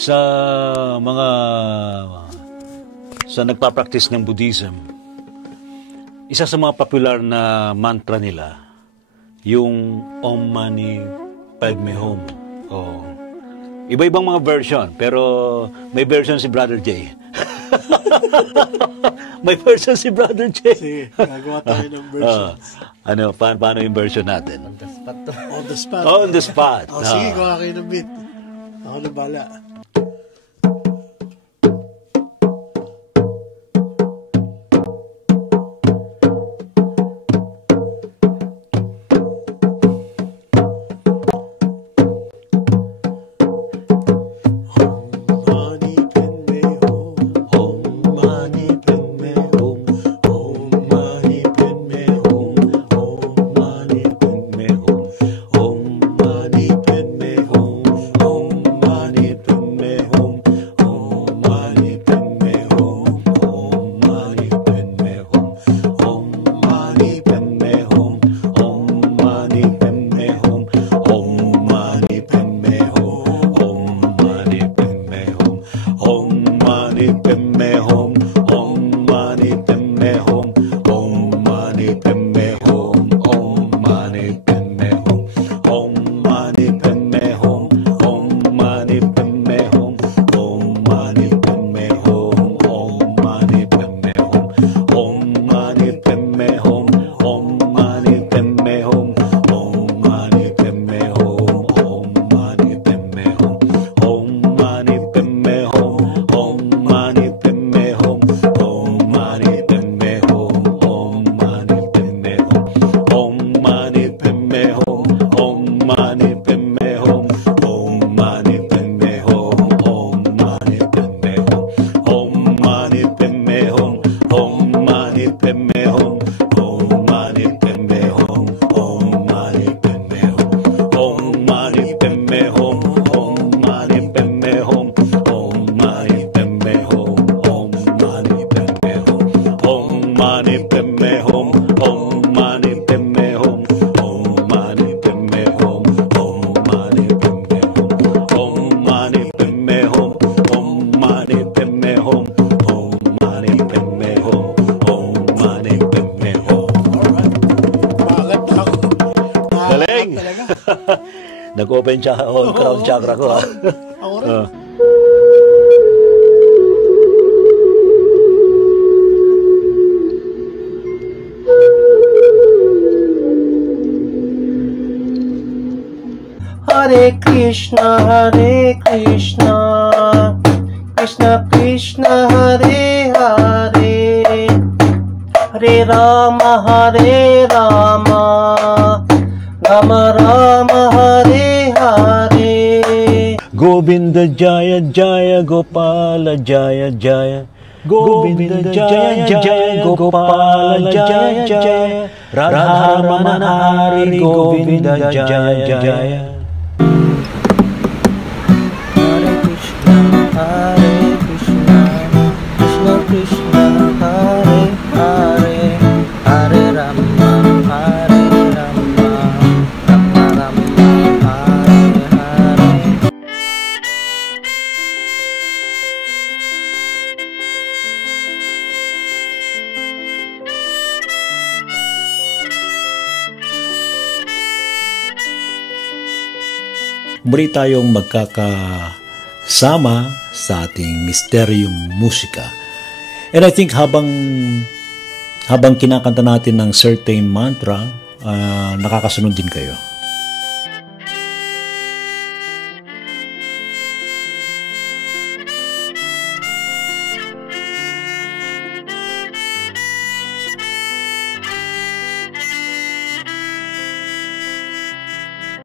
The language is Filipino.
sa mga nagpa-practice ng Buddhism, isa sa mga popular na mantra nila, yung Om Mani Padme Hum. Oh. Iba-ibang mga version, pero may version si Brother J. May version si Brother J. Sige, nagawa tayo ng versions. Paano yung version natin? On the spot to. On the spot. Oh, on the spot. Sige, gawa kayo ng beat. Ako na bala. Nag-open crown chakra ko, ha? Ako rin. Hare Krishna, Krishna Krishna, Hare Hare, Hare Rama, Rama Rama, Hare Hare. Govinda Jaya Jaya Gopala Jaya Jaya, Govinda Jaya Jaya Gopala Jaya Jaya, Radharmana Hari Govinda Jaya Jaya. Hare Krishna, Krishna Krishna, Hare Hare, Hare Rama, Rama Rama, Hare Hare. Muli tayong magkakasama sa ating Mysterium Musika. And I think habang kinakanta natin ng certain mantra, nakakasunod din kayo.